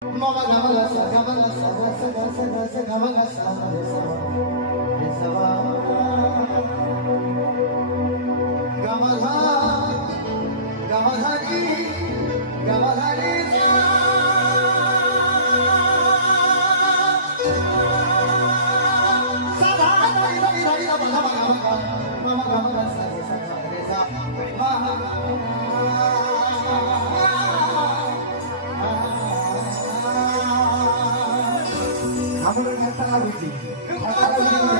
Mama gamala sa gamala sa sa sa sa gamala sa sa gamala gamalhari gamalhari sa sa dai dai dai mama gamala sa sa sa mama আমরা একটা বুঝি একটা বুঝি